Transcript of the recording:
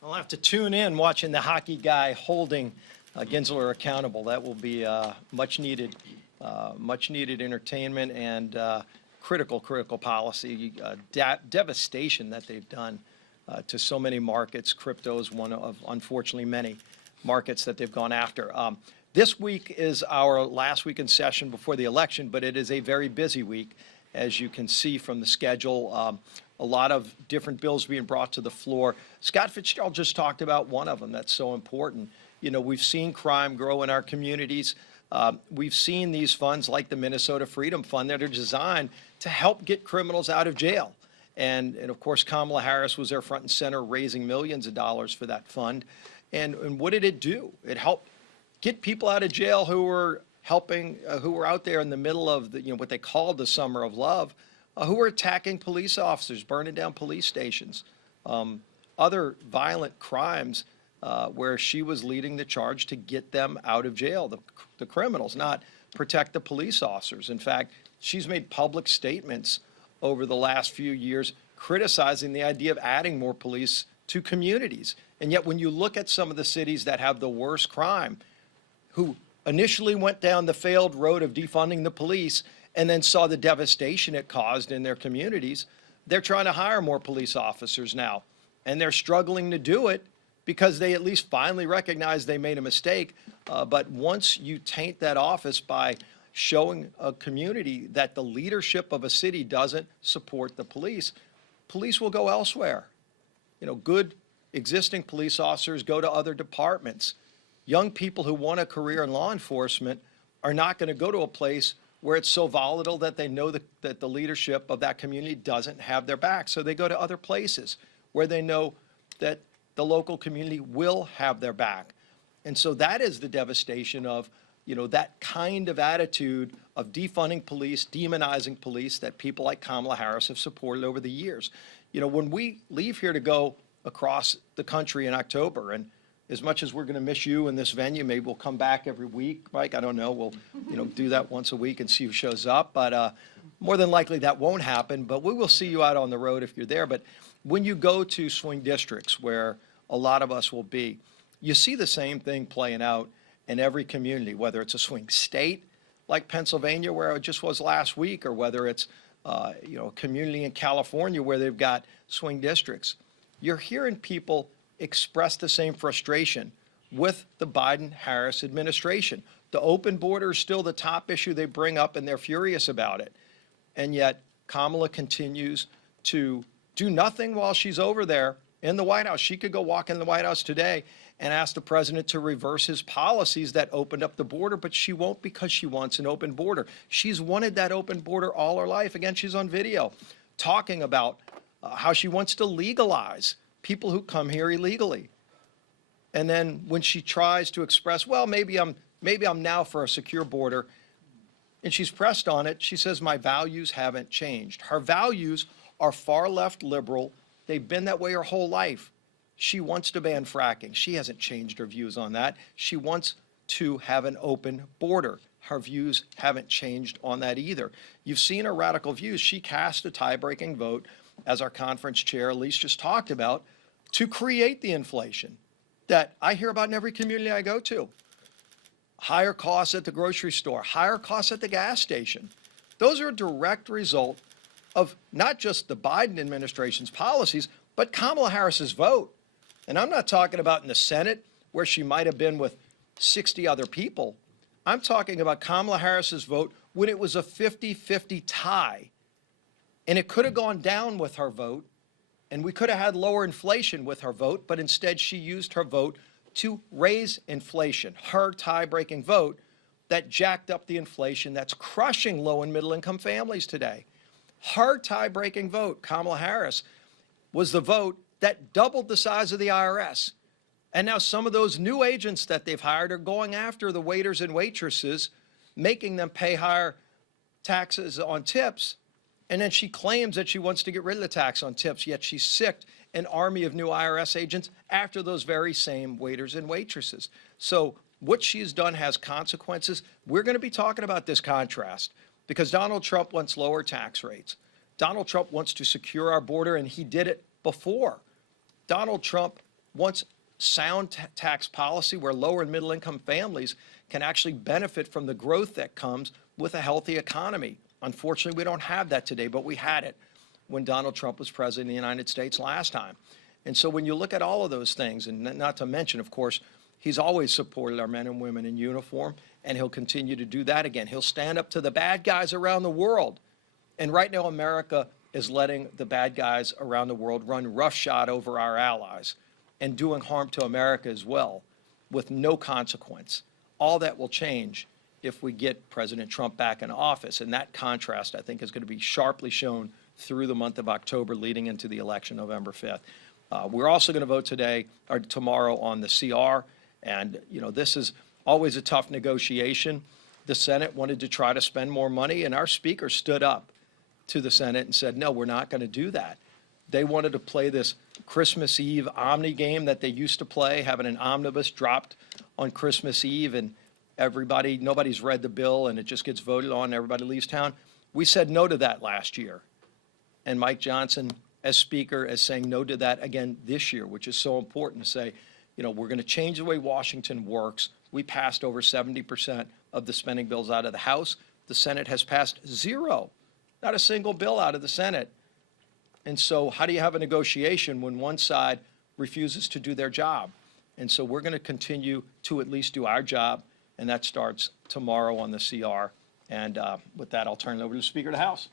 I'll have to tune in watching the hockey guy holding Gensler accountable. That will be much needed entertainment and critical policy. Devastation that they've done to so many markets. Crypto is one of, unfortunately, many markets that they've gone after. This week is our last week in session before the election, but it is a very busy week, as you can see from the schedule. A lot of different bills being brought to the floor. Scott Fitzgerald just talked about one of them that's so important. You know, we've seen crime grow in our communities. We've seen these funds like the Minnesota Freedom Fund that are designed to help get criminals out of jail. And of course, Kamala Harris was there front and center raising millions of dollars for that fund. And what did it do? It helped get people out of jail who were who were out there in the middle of the, what they called the summer of love, who were attacking police officers, burning down police stations, other violent crimes where she was leading the charge to get them out of jail, the criminals, not protect the police officers. In fact, she's made public statements over the last few years criticizing the idea of adding more police to communities. And yet when you look at some of the cities that have the worst crime, who initially went down the failed road of defunding the police and then saw the devastation it caused in their communities, they're trying to hire more police officers now. And they're struggling to do it because they at least finally recognize they made a mistake. But once you taint that office by showing a community that the leadership of a city doesn't support the police, police will go elsewhere. You know, good existing police officers go to other departments. Young people who want a career in law enforcement are not going to go to a place where it's so volatile that they know that the leadership of that community doesn't have their back. So they go to other places where they know that the local community will have their back. And so that is the devastation of, that kind of attitude of defunding police, demonizing police that people like Kamala Harris have supported over the years. When we leave here to go across the country in October, and as much as we're going to miss you in this venue, maybe we'll come back every week, Mike. I don't know. We'll, do that once a week and see who shows up. But more than likely that won't happen. But we will see you out on the road if you're there. But when you go to swing districts, where a lot of us will be, you see the same thing playing out in every community, whether it's a swing state like Pennsylvania, where it just was last week, or whether it's a community in California where they've got swing districts. You're hearing people express the same frustration with the Biden-Harris administration. The open border is still the top issue they bring up, and they're furious about it. And yet Kamala continues to do nothing while she's over there in the White House. She could go walk in the White House today and ask the president to reverse his policies that opened up the border, but she won't, because she wants an open border. She's wanted that open border all her life. Again, she's on video talking about how she wants to legalize people who come here illegally. And then when she tries to express, well, maybe I'm now for a secure border, and she's pressed on it, she says, my values haven't changed. Her values are far left liberal. They've been that way her whole life. She wants to ban fracking. She hasn't changed her views on that. She wants to have an open border. Her views haven't changed on that either. You've seen her radical views. She cast a tie-breaking vote, as our conference chair, Elise, just talked about, to create the inflation that I hear about in every community I go to. Higher costs at the grocery store, higher costs at the gas station. Those are a direct result of not just the Biden administration's policies, but Kamala Harris's vote. And I'm not talking about in the Senate, where she might have been with 60 other people. I'm talking about Kamala Harris's vote when it was a 50-50 tie. And it could have gone down with her vote, and we could have had lower inflation with her vote, but instead she used her vote to raise inflation, her tie-breaking vote that jacked up the inflation that's crushing low and middle income families today. Her tie-breaking vote, Kamala Harris, was the vote that doubled the size of the IRS. And now some of those new agents that they've hired are going after the waiters and waitresses, making them pay higher taxes on tips. And then she claims that she wants to get rid of the tax on tips, yet she's sicked an army of new IRS agents after those very same waiters and waitresses. So what she's done has consequences. We're going to be talking about this contrast because Donald Trump wants lower tax rates. Donald Trump wants to secure our border, and he did it before. Donald Trump wants sound tax policy where lower and middle income families can actually benefit from the growth that comes with a healthy economy. Unfortunately, we don't have that today, but we had it when Donald Trump was president of the United States last time. And so when you look at all of those things, and not to mention, of course, he's always supported our men and women in uniform, and he'll continue to do that again. He'll stand up to the bad guys around the world. And right now, America is letting the bad guys around the world run roughshod over our allies and doing harm to America as well with no consequence. All that will change if we get President Trump back in office. And that contrast, I think, is going to be sharply shown through the month of October leading into the election November 5th. We're also going to vote today or tomorrow on the CR. And, you know, this is always a tough negotiation. The Senate wanted to try to spend more money, and our speaker stood up to the Senate and said, no, we're not going to do that. They wanted to play this Christmas Eve omni game that they used to play, having an omnibus dropped on Christmas Eve, and nobody's read the bill, and it just gets voted on, and everybody leaves town. We said no to that last year. And Mike Johnson, as Speaker, is saying no to that again this year, which is so important to say, you know, we're going to change the way Washington works. We passed over 70% of the spending bills out of the House. The Senate has passed zero, not a single bill out of the Senate. And so how do you have a negotiation when one side refuses to do their job? And so we're going to continue to at least do our job, and that starts tomorrow on the CR. And with that, I'll turn it over to the Speaker of the House.